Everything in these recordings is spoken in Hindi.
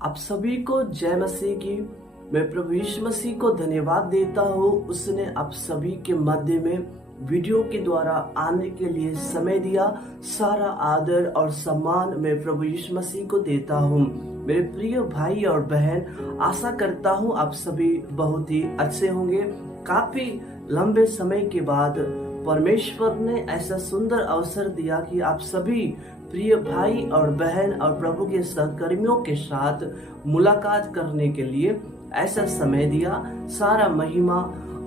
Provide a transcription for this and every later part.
आप सभी को जय मसीह की। मैं प्रभु यीशु मसीह को धन्यवाद देता हूँ, उसने आप सभी के मध्य में वीडियो के द्वारा आने के लिए समय दिया। सारा आदर और सम्मान मैं प्रभु यीशु मसीह को देता हूँ। मेरे प्रिय भाई और बहन, आशा करता हूँ आप सभी बहुत ही अच्छे होंगे। काफी लंबे समय के बाद परमेश्वर ने ऐसा सुंदर अवसर दिया कि आप सभी प्रिय भाई और बहन और प्रभु के सहकर्मियों के साथ मुलाकात करने के लिए ऐसा समय दिया। सारा महिमा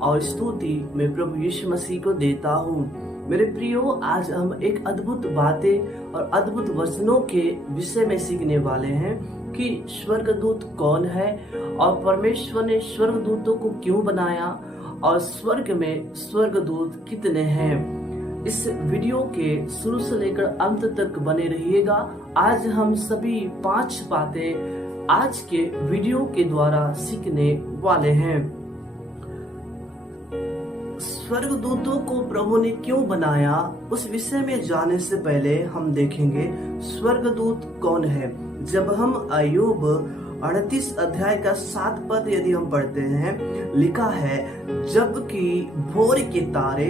और स्तुति मैं प्रभु यीशु मसीह को देता हूँ। मेरे प्रियो, आज हम एक अद्भुत बातें और अद्भुत वचनों के विषय में सीखने वाले हैं कि स्वर्गदूत कौन है और परमेश्वर ने स्वर्गदूतों को क्यों बनाया और स्वर्ग में स्वर्गदूत कितने हैं। इस वीडियो के शुरू से लेकर अंत तक बने रहिएगा। आज हम सभी 5 बातें आज के वीडियो के द्वारा सीखने वाले हैं। स्वर्गदूतों को प्रभु ने क्यों बनाया, उस विषय में जाने से पहले हम देखेंगे स्वर्गदूत कौन है। जब हम अय्यूब 38 अध्याय का 7 पद यदि हम पढ़ते हैं, लिखा है, जबकि भोर के तारे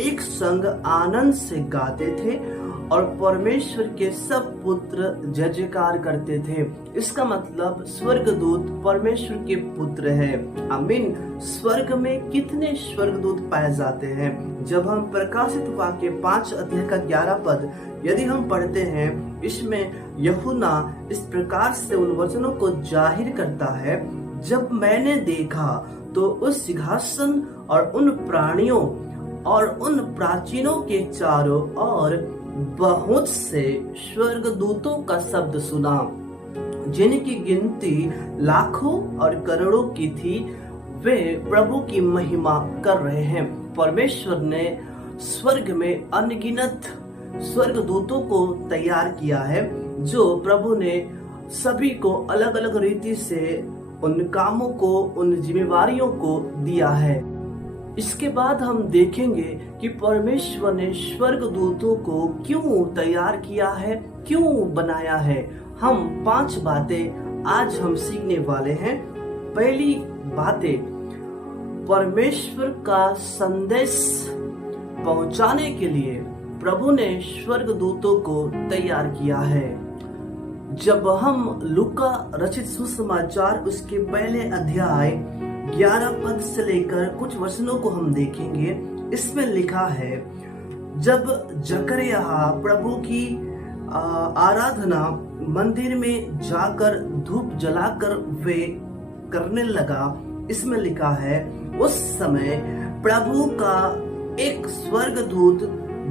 एक संग आनंद से गाते थे और परमेश्वर के सब पुत्र जय जयकार करते थे। इसका मतलब स्वर्गदूत परमेश्वर के पुत्र हैं। आमीन। स्वर्ग में कितने स्वर्गदूत पाए जाते हैं? जब हम प्रकाशित वाक्य 5 अध्याय का 11 पद यदि हम पढ़ते हैं, इसमें यूहन्ना इस प्रकार से उन वचनों को जाहिर करता है, जब मैंने देखा तो उस सिंहासन और उन प्राणियों और उन प्राचीनों के चारों ओर बहुत से स्वर्गदूतों का शब्द सुना, जिनकी गिनती लाखों और करोड़ों की थी। वे प्रभु की महिमा कर रहे हैं। परमेश्वर ने स्वर्ग में अनगिनत स्वर्गदूतों को तैयार किया है, जो प्रभु ने सभी को अलग अलग रीति से उन कामों को, उन जिम्मेवारियों को दिया है। इसके बाद हम देखेंगे कि परमेश्वर ने स्वर्गदूतों को क्यों तैयार किया है, क्यों बनाया है। हम 5 बातें आज हम सीखने वाले हैं। पहली बातें, परमेश्वर का संदेश पहुंचाने के लिए प्रभु ने स्वर्गदूतों को तैयार किया है। जब हम लूका रचित सुसमाचार उसके पहले अध्याय 11 पद से लेकर कुछ वचनों को हम देखेंगे, इसमें लिखा है, जब जकरिया प्रभु की आराधना मंदिर में जाकर धूप जलाकर वे करने लगा, इसमें लिखा है, उस समय प्रभु का एक स्वर्गदूत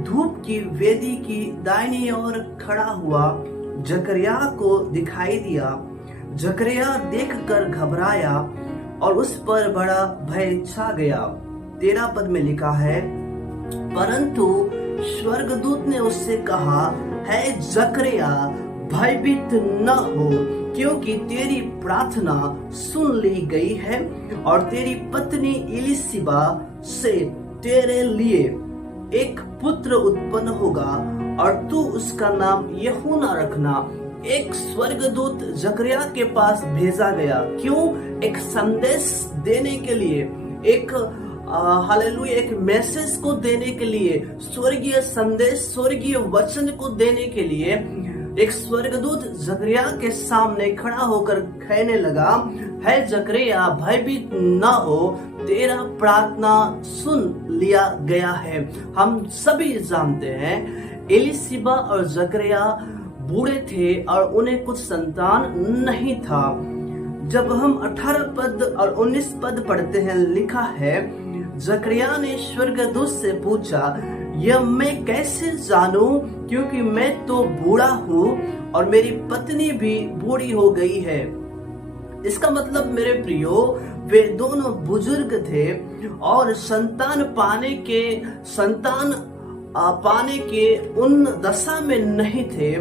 धूप की वेदी की दाहिनी ओर खड़ा हुआ जकरिया को दिखाई दिया। जकरिया देखकर घबराया और उस पर बड़ा भय छा गया। 13 पद में लिखा है, परंतु स्वर्गदूत ने उससे कहा, है जकरिया, भयभीत न हो, क्योंकि तेरी प्रार्थना सुन ली गई है और तेरी पत्नी इलिशिबा से तेरे लिए एक पुत्र उत्पन्न होगा और तू उसका नाम यूहन्ना रखना। एक स्वर्गदूत जकरिया के पास भेजा गया। क्यों? एक संदेश देने के लिए, एक हालेलुया, एक मैसेज को देने के लिए, स्वर्गीय संदेश, स्वर्गीय वचन को देने के लिए एक स्वर्गदूत जकरिया के सामने खड़ा होकर कहने लगा, है जकरिया, भयभीत न हो, तेरा प्रार्थना सुन लिया गया है। हम सभी जानते हैं इलिशिबा और जकरिया बूढ़े थे और उन्हें कुछ संतान नहीं था। जब हम 18 पद और 19 पद पढ़ते हैं, लिखा है, जकरिया ने स्वर्गदूत से पूछा, यह मैं कैसे जानूं, क्योंकि मैं तो बूढ़ा हूँ और मेरी पत्नी भी बूढ़ी हो गई है। इसका मतलब मेरे प्रियो, वे दोनों बुजुर्ग थे और संतान पाने के उन दशा में नहीं थे।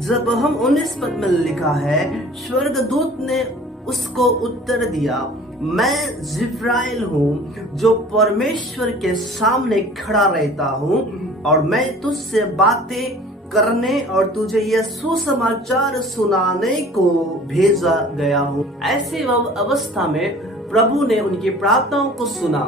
जब हम 19 पद में लिखा है, स्वर्गदूत ने उसको उत्तर दिया, मैं जिब्राइल हूँ, जो परमेश्वर के सामने खड़ा रहता हूँ और मैं तुझसे बातें करने और तुझे यह सुसमाचार सुनाने को भेजा गया हूँ। ऐसे अवस्था में प्रभु ने उनकी प्रार्थनाओं को सुना,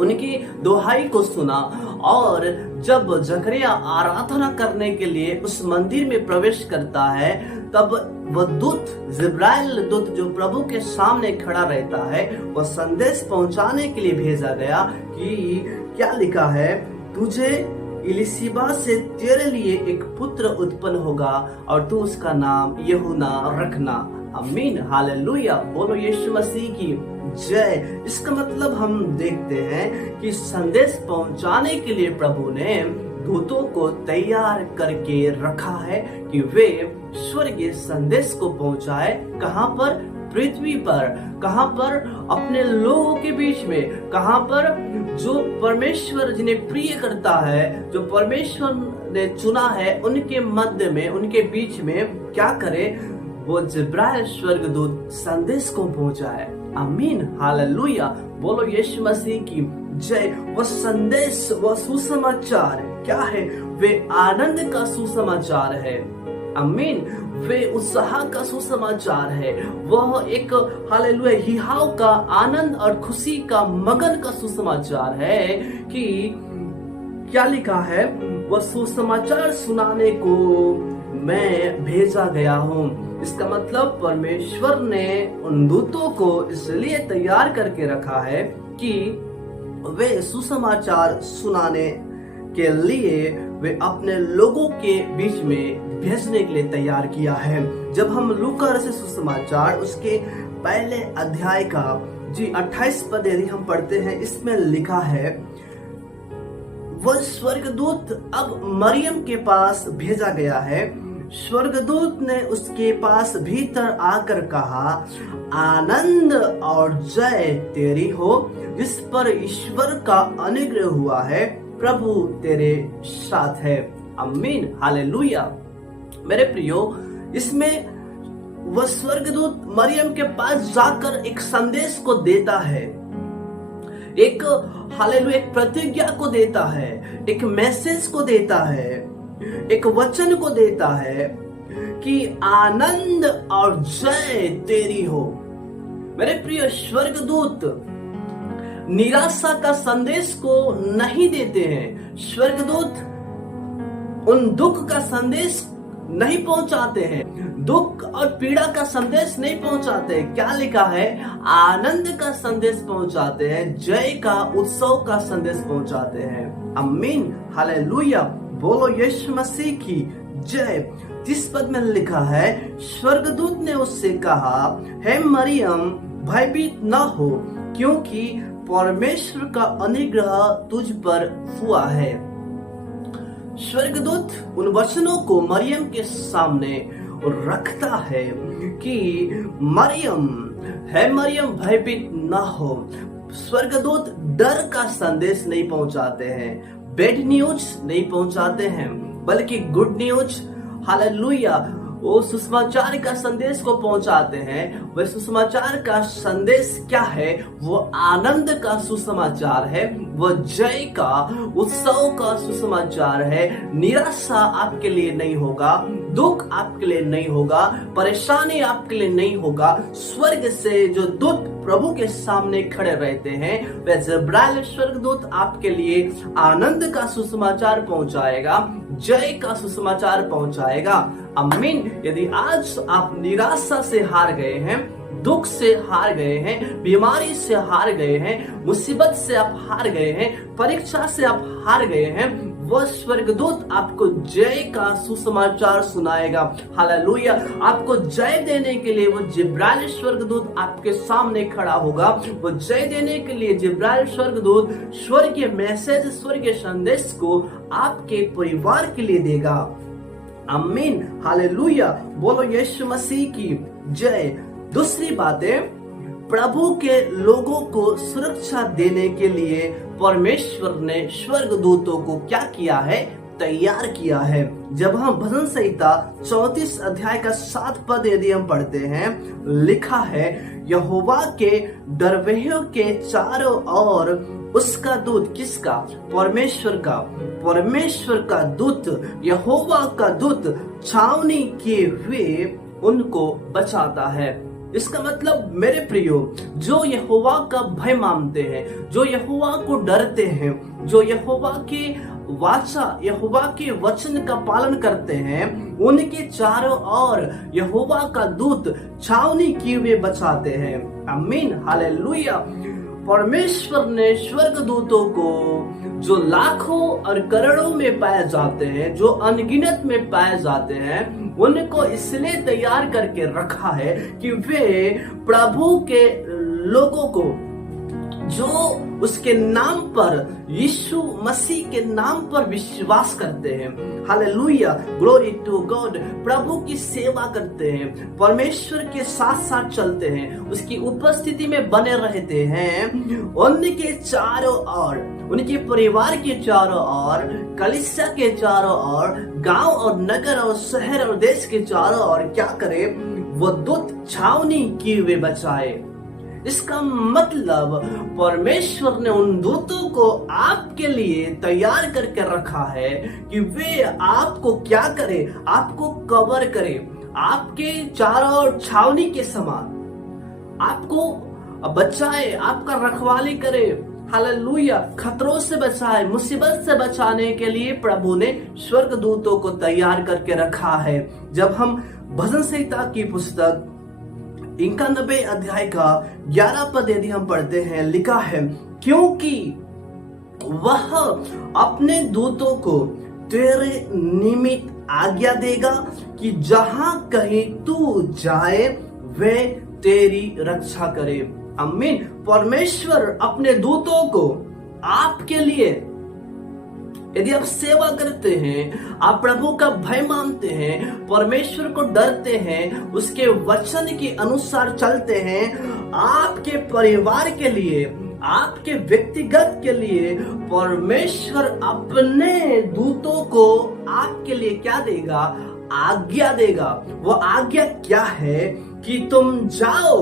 उनकी दुहाई को सुना, और जब जकरिया आराधना करने के लिए उस मंदिर में प्रवेश करता है, तब वह दूत, जिब्राइल दूत जो प्रभु के सामने खड़ा रहता है, वह संदेश पहुंचाने के लिए भेजा गया कि क्या लिखा है, तुझे इलिशिबा से तेरे लिए एक पुत्र उत्पन्न होगा और तू उसका नाम यूहन्ना रखना। आमीन, हालेलुया, बोलो यीशु मसीह की जय। इसका मतलब हम देखते हैं कि संदेश पहुंचाने के लिए प्रभु ने दूतों को तैयार करके रखा है कि वे स्वर्गीय संदेश को पहुंचाए। कहां पर? पृथ्वी पर। कहां पर? अपने लोगों के बीच में। कहां पर? जो परमेश्वर जिन्हें प्रिय करता है, जो परमेश्वर ने चुना है, उनके मध्य में, उनके बीच में क्या करे? वो जिब्राइल स्वर्गदूत संदेश को पहुंचाए। आमीन, हालेलुया, बोलो यीशु मसीह की जय। वो संदेश, वो सुसमाचार क्या है? वे आनंद का सुसमाचार है। आमीन, वे उत्साह का सुसमाचार है। वह एक हालेलुया हिहाव का, आनंद और खुशी का, मगन का सुसमाचार है कि क्या लिखा है, वह सुसमाचार सुनाने को मैं भेजा गया हूँ। इसका मतलब परमेश्वर ने उन दूतों को इसलिए तैयार करके रखा है कि वे सुसमाचार सुनाने के लिए वे अपने लोगों के बीच में भेजने के लिए तैयार किया है। जब हम लूका रचित सुसमाचार उसके पहले अध्याय का 28 पद यदि हम पढ़ते हैं, इसमें लिखा है, वह स्वर्गदूत अब मरियम के पास भेजा गया है। स्वर्गदूत ने उसके पास भीतर आकर कहा, आनंद और जय तेरी हो जिस पर ईश्वर का अनुग्रह हुआ है, प्रभु तेरे साथ है। आमीन, हालेलुया। मेरे प्रियो, इसमें वह स्वर्गदूत मरियम के पास जाकर एक संदेश को देता है, एक हालेलुया, एक प्रतिज्ञा को देता है, एक मैसेज को देता है, एक वचन को देता है कि आनंद और जय तेरी हो। मेरे प्रिय, स्वर्गदूत निराशा का संदेश को नहीं देते हैं। स्वर्गदूत उन दुख का संदेश नहीं पहुंचाते हैं, दुख और पीड़ा का संदेश नहीं पहुंचाते। क्या लिखा है? आनंद का संदेश पहुंचाते हैं, जय का, उत्सव का संदेश पहुंचाते हैं। आमीन, हालेलुया, बोलो यीशु मसीह की जय। 30 पद में लिखा है, स्वर्गदूत ने उससे कहा, हे मरियम, भयभीत न हो, क्योंकि परमेश्वर का अनुग्रह तुझ पर हुआ है। स्वर्गदूत उन वचनों को मरियम के सामने रखता है कि मरियम, है मरियम, भयभीत न हो। स्वर्गदूत डर का संदेश नहीं पहुंचाते हैं, बैड न्यूज नहीं पहुंचाते हैं, बल्कि गुड न्यूज, हालेलुया, वो सुसमाचार का संदेश को पहुंचाते हैं। वह सुसमाचार का संदेश क्या है? वो आनंद का सुसमाचार है, वो जय का, उत्सव का सुसमाचार है। निराशा आपके लिए नहीं होगा, दुख आपके लिए नहीं होगा, परेशानी आपके लिए नहीं होगा। स्वर्ग से जो दूत प्रभु के सामने खड़े रहते हैं, वह जिब्राइल स्वर्गदूत आपके लिए आनंद का सुसमाचार पहुंचाएगा, जय का सुसमाचार पहुंचाएगा। आमीन। यदि आज आप निराशा से हार गए हैं, दुख से हार गए हैं, बीमारी से हार गए हैं, मुसीबत से आप हार गए हैं, परीक्षा से आप हार गए हैं, वह स्वर्गदूत आपको जय का सुसमाचार सुनाएगा। हालेलुया। आपको जय देने के लिए वो जिब्राइल स्वर्गदूत आपके सामने खड़ा होगा। वो जय देने के लिए जिब्राइल स्वर्गदूत स्वर्गीय मैसेज, स्वर्गीय संदेश को आपके परिवार के लिए देगा। आमीन, हालेलुया। बोलो यीशु मसीह की जय। दूसरी बातें, प्रभु के लोगों को सुरक्षा देने के लिए परमेश्वर ने स्वर्गदूतों को क्या किया है? तैयार किया है। जब हम भजन संहिता 34 अध्याय का 7 पद यदि हम पढ़ते हैं, लिखा है, यहोवा के डरवैयों के चारों ओर उसका दूत, किसका? परमेश्वर का। परमेश्वर का दूत, यहोवा का दूत छावनी किए हुए उनको बचाता है। इसका मतलब मेरे प्रियो, जो यहोवा का भय मानते हैं, जो यहोवा को डरते हैं, जो यहोवा की वाचा, यहोवा के वचन का पालन करते हैं, उनके चारों ओर यहोवा का दूत छावनी किए हुए बचाते हैं। आमीन, हालेलुया। परमेश्वर ने स्वर्गदूतों को, जो लाखों और करोड़ों में पाए जाते हैं, जो अनगिनत में पाए जाते हैं, उनको इसलिए तैयार करके रखा है कि वे प्रभु के लोगों को, जो उसके नाम पर, यीशु मसीह के नाम पर विश्वास करते हैं, हालेलुया, ग्लोरी टू गॉड, प्रभु की सेवा करते हैं, परमेश्वर के साथ साथ चलते हैं, उसकी उपस्थिति में बने रहते हैं, उनके चारों ओर, उनके परिवार के चारों ओर, कलीसिया के चारों ओर, गांव और नगर और शहर और देश के चारों ओर क्या करे? वो दूत छावनी किए हुए बचाए। इसका मतलब परमेश्वर ने उन दूतों को आपके लिए तैयार करके रखा है कि वे आपको क्या करे? आपको कवर करे, आपके चारों ओर छावनी के समान आपको बचाए, आपका रखवाली करे, हालेलुया, खतरों से बचाए, मुसीबत से बचाने के लिए प्रभु ने स्वर्गदूतों को तैयार करके रखा है। जब हम भजन संहिता की पुस्तक 91 अध्याय का 11 पद यदि हम पढ़ते हैं, लिखा है, क्योंकि वह अपने दूतों को तेरे निमित्त आज्ञा देगा कि जहां कहीं तू जाए वे तेरी रक्षा करे। आमीन। परमेश्वर अपने दूतों को आपके लिए, यदि आप सेवा करते हैं, आप प्रभु का भय मानते हैं, परमेश्वर को डरते हैं, उसके वचन के अनुसार चलते हैं, आपके परिवार के लिए, आपके व्यक्तिगत के लिए परमेश्वर अपने दूतों को आपके लिए क्या देगा? आज्ञा देगा। वो आज्ञा क्या है? कि तुम जाओ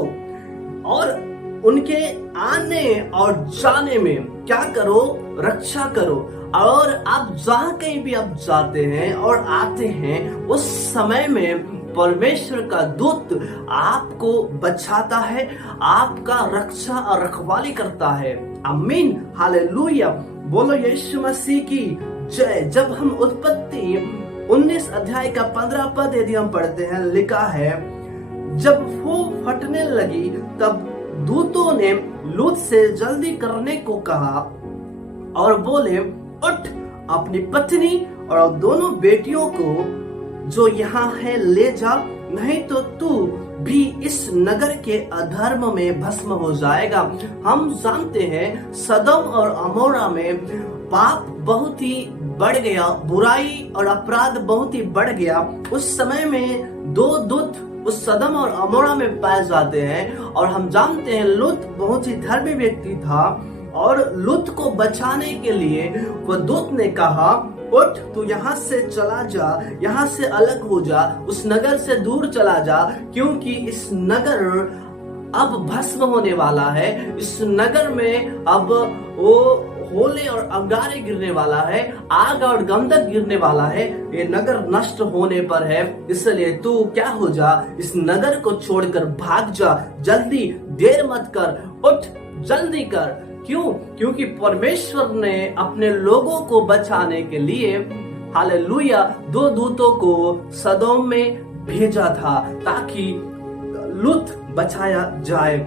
और उनके आने और जाने में क्या करो? रक्षा करो। और आप जहां कहीं भी आप जाते हैं और आते हैं, उस समय में परमेश्वर का दूत आपको बचाता है, आपका रक्षा और रखवाली करता है। आमीन, हालेलुया, बोलो यीशु मसीह की जय। जब हम उत्पत्ति 19 अध्याय का 15 पद यदि हम पढ़ते हैं, लिखा है, जब वो फटने लगी तब दूतों ने लूत से जल्दी करने को कहा और बोले, उठ, अपनी पत्नी और दोनों बेटियों को जो यहाँ है ले जा, नहीं तो तू भी इस नगर के अधर्म में भस्म हो जाएगा। हम जानते हैं सदम और अमोरा में पाप बहुत ही बढ़ गया, बुराई और अपराध बहुत ही बढ़ गया। उस समय में दो दूत उस सदम और अमोरा में पाए जाते हैं और हम जानते हैं लूत बहुत ही धर्मी व्यक्ति था और लूत को बचाने के लिए वह दूत ने कहा, उठ, तू यहाँ से चला जा, यहाँ से अलग हो जा, उस नगर से दूर चला जा, क्योंकि इस नगर अब भस्म होने वाला है। इस नगर में अब वो होले और अंगारे गिरने वाला है, आग और गंधक गिरने वाला है, ये नगर नष्ट होने पर है। इसलिए तू क्या हो जा, इस नगर को छोड़कर भाग जा, जल्दी, देर मत कर, उठ, जल्दी कर। क्यों? क्योंकि परमेश्वर ने अपने लोगों को बचाने के लिए, हालेलुया, दो दूतों को सदोम में भेजा था ताकि लूत बचाया जाए।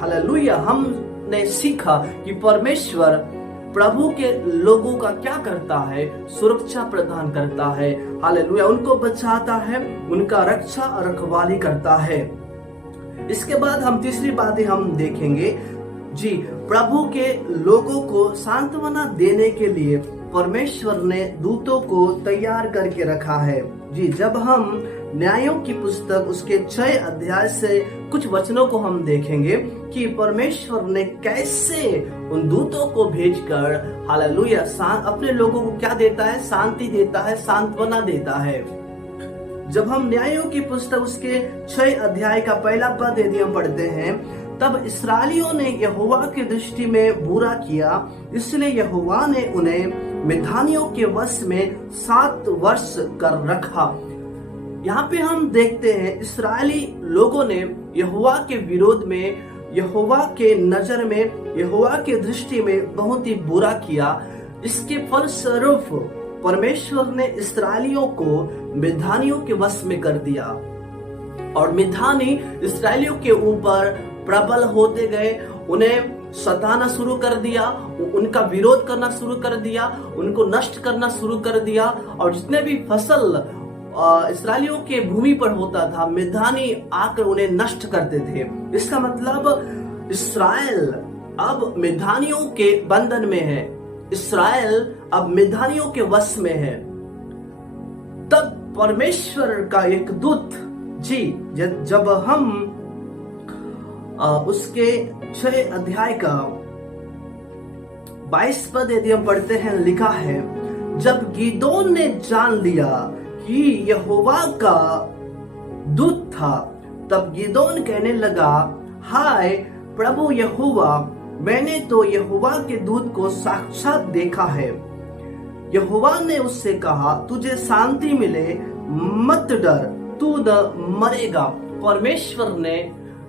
हालेलुया, हमने सीखा कि परमेश्वर प्रभु के लोगों का क्या करता है? सुरक्षा प्रदान करता है। हालेलुया, उनको बचाता है, उनका रक्षा और रखवाली करता है। इसके बाद हम तीसरी बातें हम देखेंगे जी, प्रभु के लोगों को सांत्वना देने के लिए परमेश्वर ने दूतों को तैयार करके रखा है। जी, जब हम न्यायों की पुस्तक उसके 6 अध्याय से कुछ वचनों को हम देखेंगे कि परमेश्वर ने कैसे उन दूतों को भेजकर हालेलुया अपने लोगों को क्या देता है, शांति देता है, सांत्वना देता है। जब हम न्यायों की पुस्तक उसके 6 अध्याय का पहला पद यदि हम पढ़ते हैं, तब इस्राएलियों ने यहोवा की दृष्टि में बुरा किया, इसलिए यहोवा ने उन्हें मिद्यानियों के वश में 7 वर्ष कर रखा। यहाँ पे हम देखते हैं इस्राएली लोगों ने यहोवा के विरोध में, यहोवा के नजर में, यहोवा के दृष्टि में बहुत ही बुरा किया। इसके फलस्वरूप परमेश्वर ने इस्राएलियों को मिद्यानियों के वश में कर दिया और मिद्यानी इस्राएलियों के ऊपर प्रबल होते गए, उन्हें सताना शुरू कर दिया, उनका विरोध करना शुरू कर दिया, उनको नष्ट करना शुरू कर दिया और जितने भी फसल इस्राएलियों के भूमि पर होता था, मिद्यानी आकर उन्हें नष्ट करते थे। इसका मतलब इस्राएल अब मिद्यानियों के बंधन में है, इस्राएल अब मिद्यानियों के वश में है। तब परमेश्वर का एक दूत जब हम उसके 6 अध्याय का 22 पद यदि हम पढ़ते हैं, लिखा है, जब गिदोन ने जान लिया कि यहोवा का दूत था, तब गिदोन कहने लगा, हाय प्रभु यहोवा, मैंने तो यहोवा के दूत को साक्षात देखा है। यहोवा ने उससे कहा, तुझे शांति मिले, मत डर, तू न मरेगा। परमेश्वर ने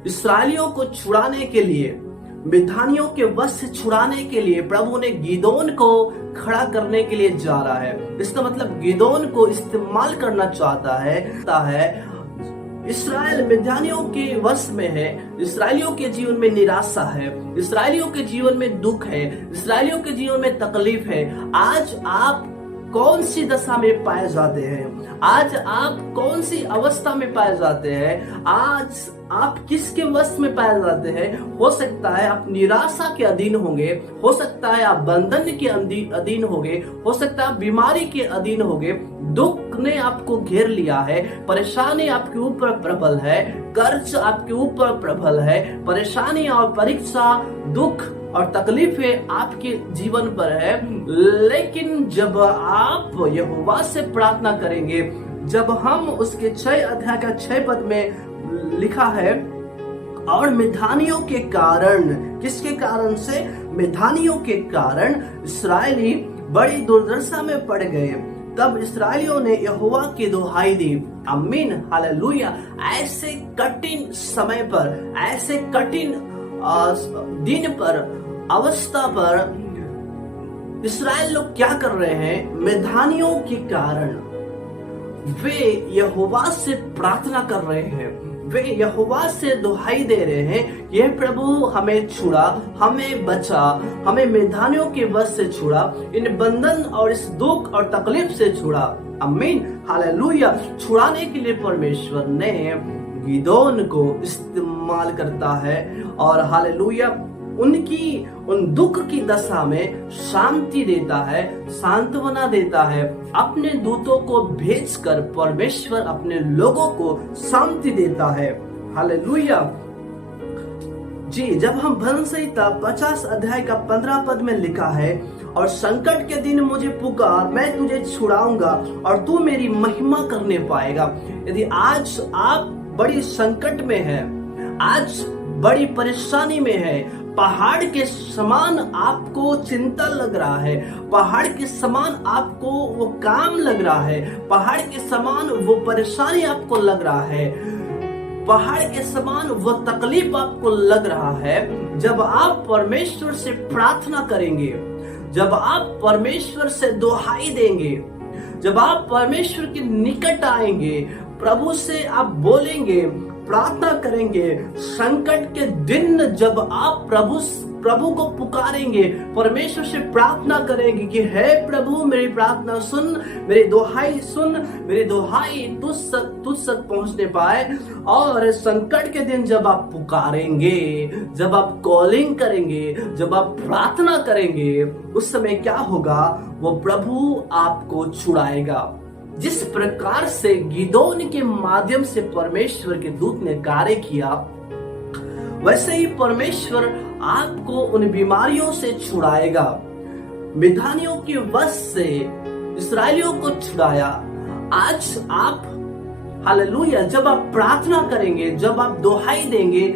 इस्राएलियों को छुड़ाने के लिए, मिद्यानियों के वश से छुड़ाने के लिए प्रभु ने गिदोन को खड़ा करने के लिए जा रहा है। इसका मतलब गिदोन को इस्तेमाल करना चाहता है। इस्राएल मिद्यानियों के वश में है, इस्राएलियों के जीवन में निराशा है, इस्राएलियों के जीवन में दुख है, इस्राएलियों के जीवन में तकलीफ है। आज आप कौन सी दशा में पाए जाते हैं? आज आप कौन सी अवस्था में पाए जाते हैं? आज आप किसके वश में पाए जाते हैं? हो सकता है आप निराशा के अधीन होंगे, हो सकता है आप बंधन के अधीन होंगे, हो सकता है आप बीमारी के अधीन होंगे, दुख ने आपको घेर लिया है, परेशानी आपके ऊपर प्रबल है, कर्ज आपके ऊपर प्रबल है, परेशानी और परीक्षा, दुख और तकलीफें आपके जीवन पर है। लेकिन जब आप यहोवा से प्रार्थना करेंगे, जब हम उसके 6 अध्याय का 6 पद में लिखा है, और मिद्यानियों के कारण, किसके कारण से? मिद्यानियों के कारण इस्राएली बड़ी दुर्दशा में पड़ गए। तब इस्राएलियों ने यहोवा की दुहाई दी। आमीन, हालेलुया। ऐसे कठिन समय पर, ऐसे कठिन दिन पर, अवस्था पर इस्राएल लोग क्या कर रहे हैं? मिद्यानियों के कारण वे यहोवा से प्रार्थना कर रहे हैं, वे यहोवा से दुहाई दे रहे हैं, यह प्रभु हमें छुड़ा, हमें बचा, हमें मिद्यानियों के वश से छुड़ा, इन बंधन और इस दुख और तकलीफ से छुड़ा। आमीन, हालेलुया। छुड़ाने के लिए परमेश्वर ने गिदोन को इस्तेमाल करता है और हालेलुया उन दुख की दशा में शांति देता है, सांत्वना देता है। अपने दूतों को भेजकर परमेश्वर अपने लोगों को शांति देता है। हालेलुया। जब हम भजन संहिता 50 अध्याय का 15 पद में लिखा है, और संकट के दिन मुझे पुकार, मैं तुझे छुड़ाऊंगा और तू मेरी महिमा करने पाएगा। यदि आज आप बड़ी संकट में है, आज बड़ी परेशानी में है, पहाड़ के समान आपको चिंता लग रहा है, पहाड़ के समान आपको वो काम लग रहा है, पहाड़ के समान वो परेशानी आपको लग रहा है, पहाड़ के समान वो तकलीफ आपको लग रहा है, जब आप परमेश्वर से प्रार्थना करेंगे, जब आप परमेश्वर से दुहाई देंगे, जब आप परमेश्वर के निकट आएंगे, प्रभु से आप बोलेंगे, प्रार्थना करेंगे, संकट के दिन जब आप प्रभु को पुकारेंगे, परमेश्वर से प्रार्थना करेंगे कि हे प्रभु मेरी प्रार्थना सुन, मेरी दुहाई सुन, मेरी दुहाई तुझ तक पहुंचने पाए। और संकट के दिन जब आप पुकारेंगे, जब आप कॉलिंग करेंगे, जब आप प्रार्थना करेंगे, उस समय क्या होगा? वो प्रभु आपको छुड़ाएगा। जिस प्रकार से गिदोन के माध्यम से परमेश्वर के दूत ने कार्य किया, वैसे ही परमेश्वर आपको उन बीमारियों से छुड़ाएगा। मिद्यानियों के वश से इस्राएलियों को छुड़ाया। आज आप हालेलुया, जब आप प्रार्थना करेंगे, जब आप दुहाई देंगे,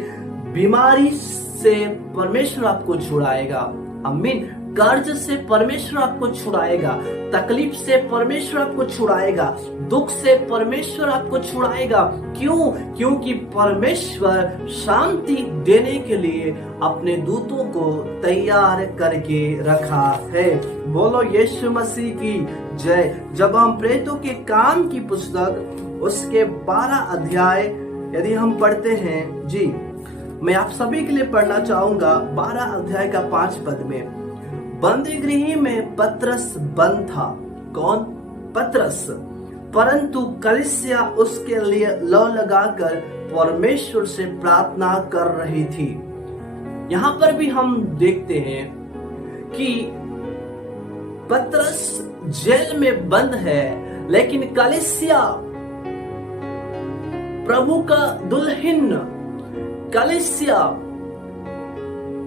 बीमारी से परमेश्वर आपको छुड़ाएगा। आमीन। कर्ज से परमेश्वर आपको छुड़ाएगा, तकलीफ से परमेश्वर आपको छुड़ाएगा, दुख से परमेश्वर आपको छुड़ाएगा। क्यों? क्योंकि परमेश्वर शांति देने के लिए अपने दूतों को तैयार करके रखा है। बोलो यीशु मसीह की जय। जब हम प्रेरितों के काम की पुस्तक उसके 12 अध्याय यदि हम पढ़ते हैं, जी मैं आप सभी के लिए पढ़ना चाहूंगा 12 अध्याय का 5 पद में। बंदीगृह में पतरस बंद था। कौन? पतरस। परंतु कलीसिया उसके लिए लौ लगाकर परमेश्वर से प्रार्थना कर रही थी। यहाँ पर भी हम देखते हैं कि पतरस जेल में बंद है, लेकिन कलीसिया, प्रभु का दुल्हन कलीसिया,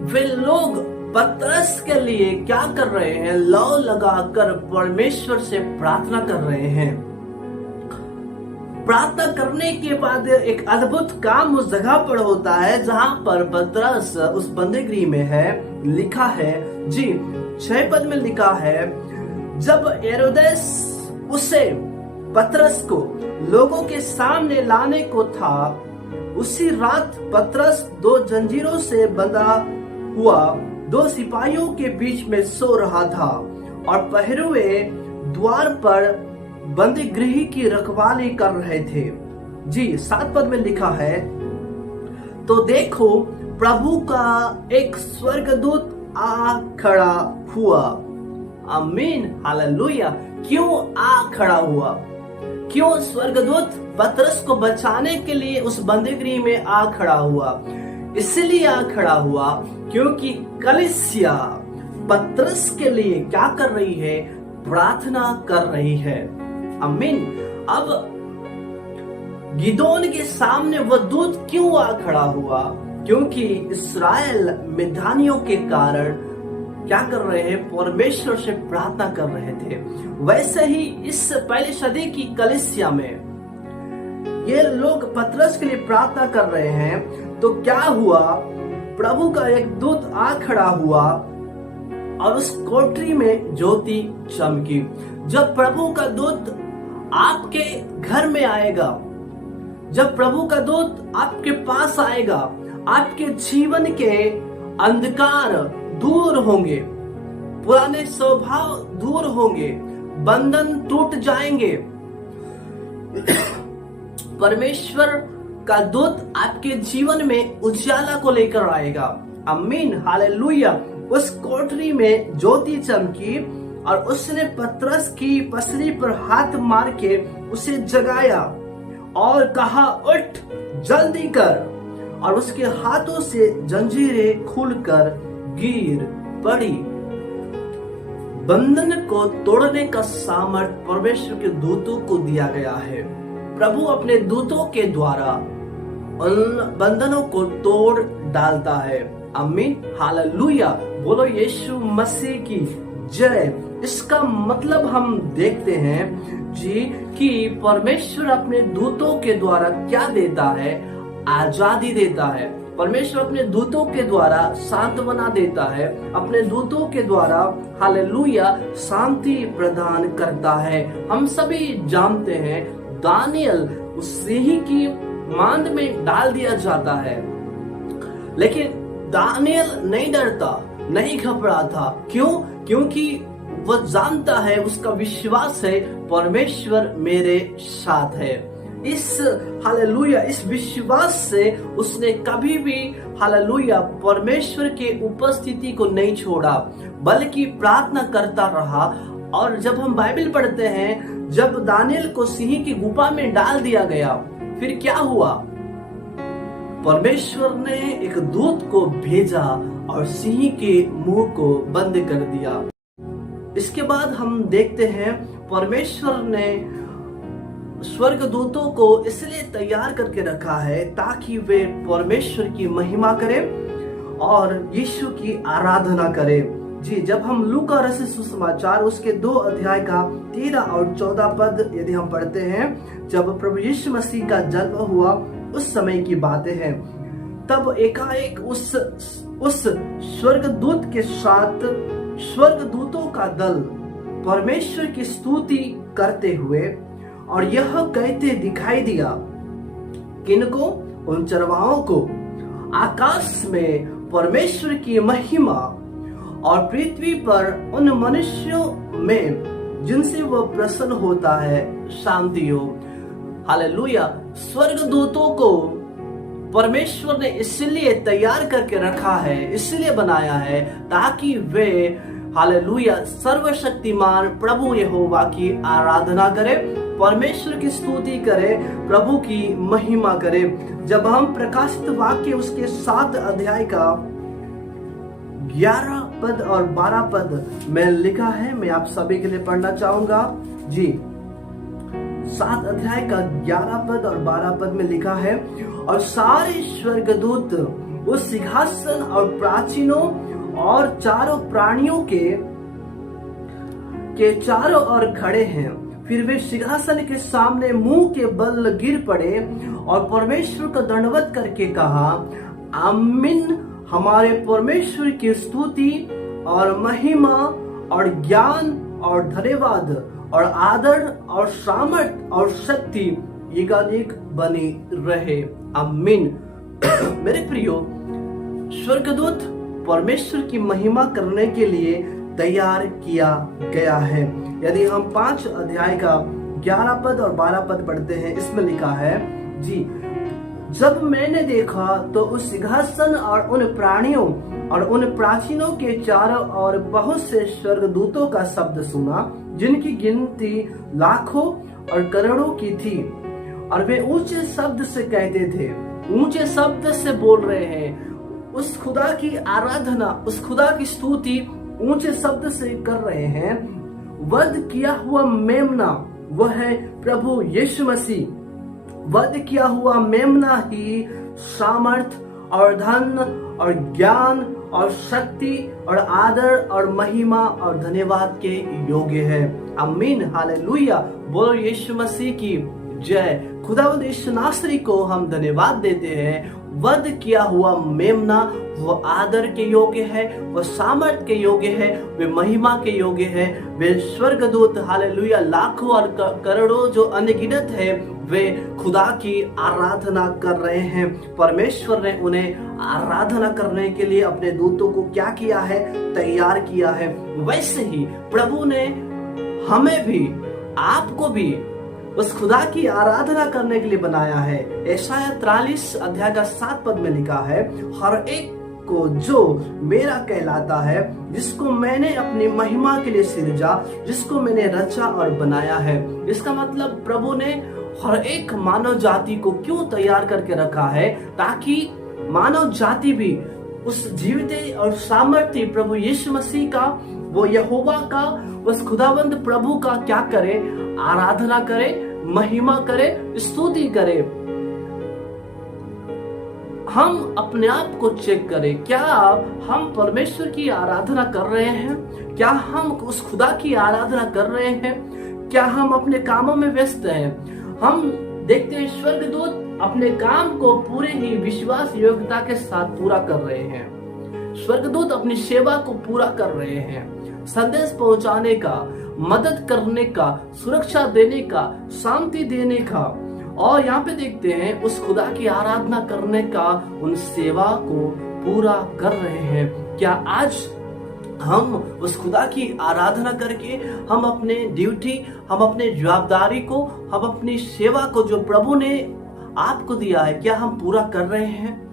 वे लोग पतरस के लिए क्या कर रहे हैं? लौ लगाकर परमेश्वर से प्रार्थना कर रहे हैं। प्रार्थना करने के बाद एक अद्भुत काम उस जगह पर होता है जहां पर पतरस उस बंदीगृह में है। लिखा है, जी 6 पद में लिखा है, जब हेरोदेस उसे, पतरस को लोगों के सामने लाने को था, उसी रात पतरस 2 जंजीरों से बंधा हुआ 2 सिपाहियों के बीच में सो रहा था और पहरुए द्वार पर बंदीगृह की रखवाली कर रहे थे। जी 7 पद में लिखा है, तो देखो प्रभु का एक स्वर्गदूत आ खड़ा हुआ। आमीन, हालेलुया। क्यों आ खड़ा हुआ? क्यों स्वर्गदूत पतरस को बचाने के लिए उस बंदीगृह में आ खड़ा हुआ? इसलिए आ खड़ा हुआ क्योंकि कलीसिया पतरस के लिए क्या कर रही है? प्रार्थना कर रही है। आमीन। अब गिदोन के सामने वह दूत क्यों आ खड़ा हुआ? क्योंकि इस्राएल मिद्यानियों के कारण क्या कर रहे हैं? परमेश्वर से प्रार्थना कर रहे थे। वैसे ही इस पहली सदी की कलीसिया में ये लोग पतरस के लिए प्रार्थना कर रहे हैं। तो क्या हुआ? प्रभु का एक दूत आ खड़ा हुआ और उस कोठरी में ज्योति चमकी। जब प्रभु का दूत आपके घर में आएगा, जब प्रभु का दूत आपके पास आएगा, आपके जीवन के अंधकार दूर होंगे, पुराने स्वभाव दूर होंगे, बंधन टूट जाएंगे। परमेश्वर का दूत आपके जीवन में उजाला को लेकर आएगा। आमीन, हालेलुया। उस कोठरी में ज्योति चमकी और उसने पतरस की पसली पर हाथ मार के उसे जगाया और कहा, उठ जल्दी कर। और उसके हाथों से जंजीरें खुलकर गिर पड़ी। बंधन को तोड़ने का सामर्थ्य परमेश्वर के दूतों को दिया गया है। प्रभु अपने दूतों के द्वारा उन बंधनों को तोड़ डालता है। आमीन, हालेलुया। बोलो यीशु मसीह की जय। इसका मतलब हम देखते हैं जी कि परमेश्वर अपने दूतों के द्वारा क्या देता है? आजादी देता है। परमेश्वर अपने दूतों के द्वारा सांत्वना देता है। अपने दूतों के द्वारा हालेलुया शांति प्रदान करता है। हम सभी जानते हैं दानियल उस सिंह की मांद में डाल दिया जाता है, लेकिन दानियल नहीं डरता, नहीं घबराता। क्यों? क्योंकि वह जानता है, उसका विश्वास है, परमेश्वर मेरे साथ है। इस हालेलुया, इस विश्वास से उसने कभी भी हालेलुया परमेश्वर के उपस्थिति को नहीं छोड़ा, बल्कि प्रार्थना करता रहा। और जब हम बाइबल पढ़ते हैं, जब दानियल को सिंह की गुफा में डाल दिया गया, फिर क्या हुआ? परमेश्वर ने एक दूत को भेजा और सिंह के मुंह को बंद कर दिया। इसके बाद हम देखते हैं परमेश्वर ने स्वर्गदूतों को इसलिए तैयार करके रखा है ताकि वे परमेश्वर की महिमा करें और यीशु की आराधना करें। जी, जब हम लूका रचित सुसमाचार उसके 2 अध्याय का 13 और 14 पद यदि हम पढ़ते हैं, जब प्रभु यीशु मसीह का जन्म हुआ उस समय की बातें हैं। तब एकाएक उस स्वर्गदूत के साथ स्वर्गदूतों का दल परमेश्वर की स्तुति करते हुए और यह कहते दिखाई दिया, किनको? उन चरवाहों को, आकाश में परमेश्वर की महिमा और पृथ्वी पर उन मनुष्यों में जिनसे वह प्रसन्न होता है शांति हो। हालेलुया। स्वर्गदूतों को परमेश्वर ने इसलिए तैयार करके रखा है, इसलिए बनाया है ताकि वे हालेलुया सर्वशक्तिमान प्रभु यहोवा की आराधना करे, परमेश्वर की स्तुति करे, प्रभु की महिमा करे। जब हम प्रकाशित वाक्य उसके 7 अध्याय का 11 पद और 12 पद में लिखा है, मैं आप सभी के लिए पढ़ना चाहूंगा। जी, 7 अध्याय का 11 पद और 12 पद में लिखा है, और सारे स्वर्गदूत उस सिंहासन और प्राचीनों और चारों प्राणियों के चारों ओर खड़े हैं। फिर वे सिंहासन के सामने मुंह के बल गिर पड़े और परमेश्वर को दंडवत करके कहा, आमीन। हमारे परमेश्वर की स्तुति और महिमा और ज्ञान और धन्यवाद और आदर और सामर्थ और शक्ति युगानुग बनी रहे, आमीन। मेरे प्रियो, स्वर्गदूत परमेश्वर की महिमा करने के लिए तैयार किया गया है। यदि हम 5 अध्याय का 11 पद और 12 पद पढ़ते हैं, इसमें लिखा है, जी, जब मैंने देखा तो उस सिंहासन और उन प्राणियों और उन प्राचीनों के चारों ओर बहुत से स्वर्गदूतों का शब्द सुना, जिनकी गिनती लाखों और करोड़ों की थी, और वे ऊंचे शब्द से कहते थे, ऊंचे शब्द से बोल रहे हैं, उस खुदा की आराधना, उस खुदा की स्तुति ऊंचे शब्द से कर रहे हैं। वध किया हुआ मेमना वह है प्रभु यीशु मसीह। वध किया हुआ मेमना ही सामर्थ और धन और ज्ञान और शक्ति और आदर और महिमा और धन्यवाद के योग्य है, आमीन। हालेलुया। बोलो यीशु मसीह की जय। खुदावंद यीशु नासरी को हम धन्यवाद देते हैं। वध किया हुआ मेमना वो आदर के योग्य है, वो सामर्थ के योग्य है, वे महिमा के योग्य है। वे स्वर्गदूत हालेलुया लाखों और करोड़ों जो अनगिनत है, वे खुदा की आराधना कर रहे हैं। परमेश्वर ने उन्हें आराधना करने के लिए अपने दूतों को क्या किया है? तैयार किया है। वैसे ही प्रभु ने हमें भी, आपको भी उस खुदा की आराधना करने के लिए बनाया है। यशायाह 43 अध्याय का 7 पद में लिखा है, हर एक को जो मेरा कहलाता है, जिसको मैंने अपनी महिमा के लिए सिरजा, जिसको मैंने रचा और बनाया है। इसका मतलब प्रभु ने हर एक मानव जाति को क्यों तैयार करके रखा है? ताकि मानव जाति भी उस जीवित और सामर्थ्य प्रभु यीशु मसीह का, वो यहोवा का, उस खुदावंद प्रभु का क्या करे? आराधना करे, महिमा करे, स्तुति करे। हम अपने आप को चेक करें, क्या हम परमेश्वर की आराधना कर रहे हैं? क्या हम उस खुदा की आराधना कर रहे हैं? क्या हम अपने कामों में व्यस्त हैं? हम देखते हैं स्वर्गदूत अपने काम को पूरे ही विश्वास योग्यता के साथ पूरा कर रहे हैं। स्वर्गदूत अपनी सेवा को पूरा कर रहे हैं, संदेश पहुंचाने का, मदद करने का, सुरक्षा देने का, शांति देने का, और यहाँ पे देखते हैं उस खुदा की आराधना करने का, उन सेवा को पूरा कर रहे हैं। क्या आज हम उस खुदा की आराधना करके हम अपने ड्यूटी, हम अपने जवाबदारी को, हम अपनी सेवा को जो प्रभु ने आपको दिया है, क्या हम पूरा कर रहे हैं?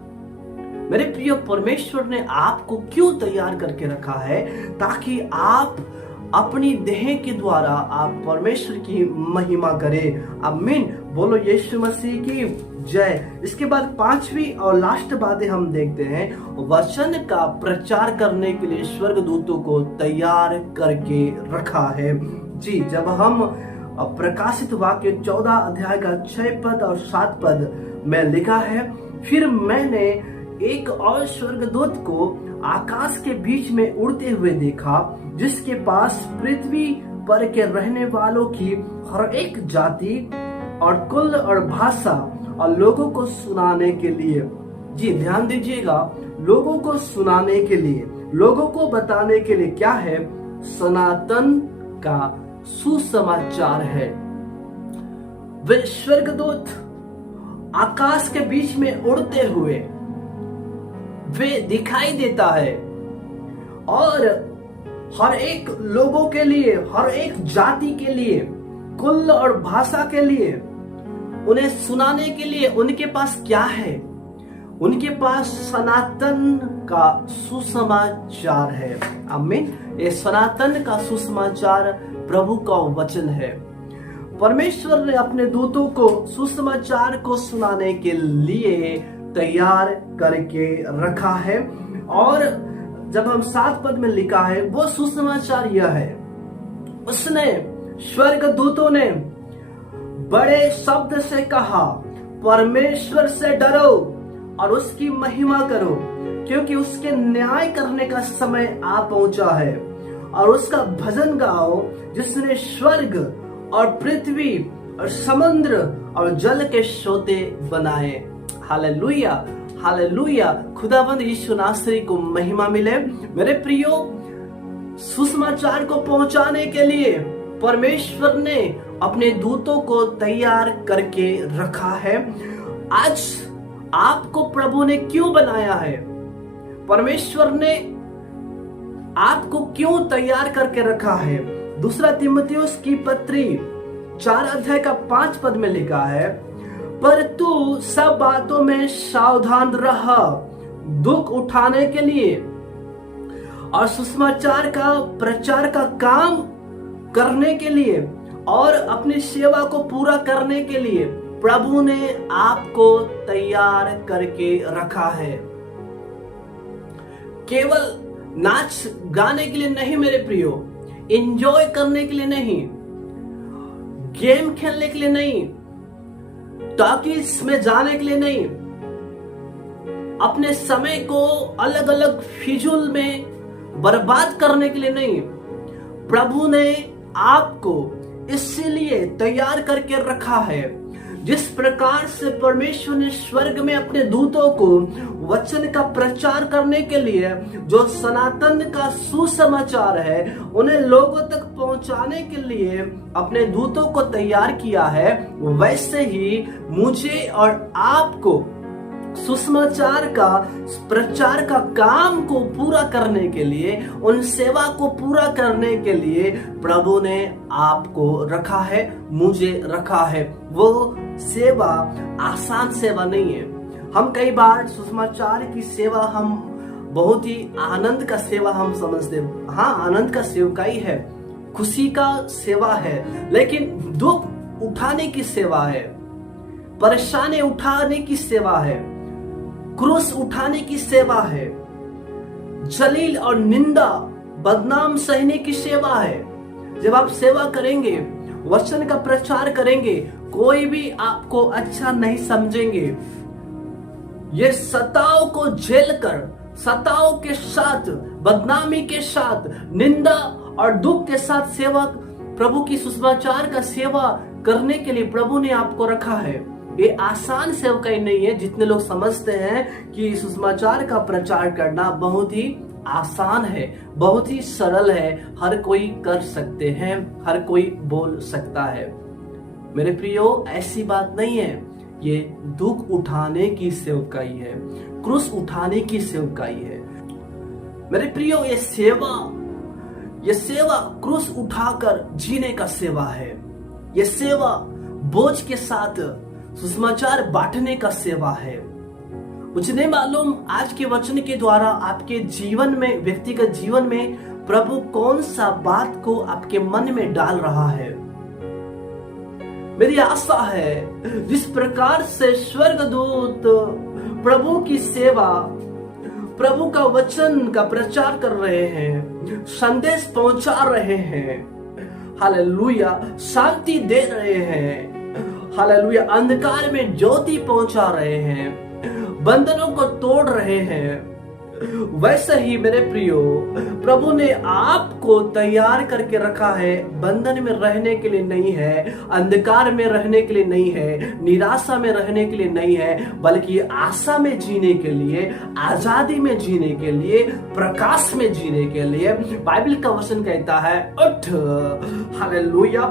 मेरे प्रिय, परमेश्वर ने आपको क्यों तैयार करके रखा है? ताकि आप अपनी देह के द्वारा आप परमेश्वर की महिमा करें, आमीन। बोलो यीशु मसीह की जय। इसके बाद 5वीं और लास्ट बातें हम देखते हैं, वचन का प्रचार करने के लिए स्वर्गदूतों को तैयार करके रखा है। जी, जब हम प्रकाशित वाक्य 14 अध्याय का 6 पद और 7 पद में लिखा है, फिर मैंने एक और स्वर्गदूत को आकाश के बीच में उड़ते हुए देखा, जिसके पास पृथ्वी पर के रहने वालों की हर एक जाति और कुल और भाषा और लोगों को सुनाने के लिए, जी ध्यान दीजिएगा, लोगों को सुनाने के लिए, लोगों को बताने के लिए क्या है, सनातन का सुसमाचार है। वे स्वर्गदूत आकाश के बीच में उड़ते हुए वे दिखाई देता है और हर एक लोगों के लिए, हर एक जाति के लिए, कुल और भाषा के लिए, उन्हें सुनाने के लिए उनके पास क्या है, उनके पास सनातन का सुसमाचार है। आमीन। ये सनातन का सुसमाचार प्रभु का वचन है। परमेश्वर ने अपने दूतों को सुसमाचार को सुनाने के लिए तैयार करके रखा है। और जब हम 7 पद में लिखा है, वो सुसमाचार यह है, उसने स्वर्गदूतों ने बड़े शब्द से कहा, परमेश्वर से डरो और उसकी महिमा करो, क्योंकि उसके न्याय करने का समय आ पहुंचा है। और उसका भजन गाओ, जिसने स्वर्ग और पृथ्वी और समुद्र और जल के सोते बनाए। Hallelujah, hallelujah. खुदावंद यीशु नासरी को महिमा मिले। मेरे प्रियो, सुसमाचार को पहुंचाने के लिए परमेश्वर ने अपने दूतों को तैयार करके रखा है। आज आपको प्रभु ने क्यों बनाया है? परमेश्वर ने आपको क्यों तैयार करके रखा है? 2 तीमुथियुस की पत्री 4 अध्याय का 5 पद में लिखा है, पर तू सब बातों में सावधान रह, दुख उठाने के लिए और सुसमाचार का प्रचार का काम करने के लिए और अपनी सेवा को पूरा करने के लिए प्रभु ने आपको तैयार करके रखा है। केवल नाच गाने के लिए नहीं मेरे प्रियो, एंजॉय करने के लिए नहीं, गेम खेलने के लिए नहीं, टॉकीज में जाने के लिए नहीं, अपने समय को अलग अलग फिजूल में बर्बाद करने के लिए नहीं। प्रभु ने आपको इसलिए तैयार करके रखा है। जिस प्रकार से परमेश्वर ने स्वर्ग में अपने दूतों को वचन का प्रचार करने के लिए, जो सनातन का सुसमाचार है, उन्हें लोगों तक पहुंचाने के लिए अपने दूतों को तैयार किया है, वैसे ही मुझे और आपको सुसमाचार का प्रचार का काम को पूरा करने के लिए, उन सेवा को पूरा करने के लिए प्रभु ने आपको रखा है, मुझे रखा है। वो सेवा आसान सेवा नहीं है। हम कई बार सुसमाचार की सेवा हम बहुत ही आनंद का सेवा हम समझते हैं। हाँ, आनंद का सेवकाई है, खुशी का सेवा है, लेकिन दुख उठाने की सेवा है, परेशानी उठाने की सेवा है, क्रूस उठाने की सेवा है, जलील और निंदा बदनाम सहने की सेवा है। जब आप सेवा करेंगे, वचन का प्रचार करेंगे, कोई भी आपको अच्छा नहीं समझेंगे। ये सताव को झेल कर, सताव के साथ, बदनामी के साथ, निंदा और दुख के साथ सेवा, प्रभु की सुसमाचार का सेवा करने के लिए प्रभु ने आपको रखा है। ये आसान सेवकाई नहीं है। जितने लोग समझते हैं कि सुसमाचार का प्रचार करना बहुत ही आसान है, बहुत ही सरल है, हर कोई कर सकते हैं, हर कोई बोल सकता है। मेरे प्रियो, ऐसी बात नहीं है। ये दुख उठाने की सेवकाई है, क्रूस उठाने की सेवकाई है। मेरे प्रियो, ये सेवा क्रूस उठाकर जीने का सेवा है। ये सेवा बोझ के साथ सुसमाचार बांटने का सेवा है। मुझे नहीं मालूम आज के वचन के द्वारा आपके जीवन में, व्यक्तिगत जीवन में प्रभु कौन सा बात को आपके मन में डाल रहा है। मेरी आशा है जिस प्रकार से स्वर्गदूत प्रभु की सेवा, प्रभु का वचन का प्रचार कर रहे हैं, संदेश पहुंचा रहे हैं, हालेलुया शांति दे रहे हैं, हालेलुया अंधकार में ज्योति पहुंचा रहे हैं, बंधनों को तोड़ रहे हैं। वैसे ही मेरे प्रियो, प्रभु ने आपको तैयार करके रखा है, बंधन में रहने के लिए नहीं है, अंधकार में रहने के लिए नहीं है, निराशा में रहने के लिए नहीं है, बल्कि आशा में जीने के लिए, आजादी में जीने के लिए, प्रकाश में जीने के लिए। बाइबल का वचन कहता है उठ, हालेलुया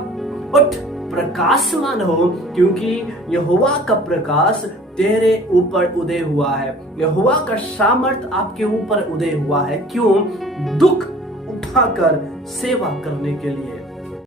उठ, प्रकाशमान हो, क्योंकि यहोवा का प्रकाश तेरे ऊपर उदय हुआ है, यहोवा का सामर्थ आपके ऊपर उदय हुआ है। क्यों? दुख उठाकर सेवा करने के लिए।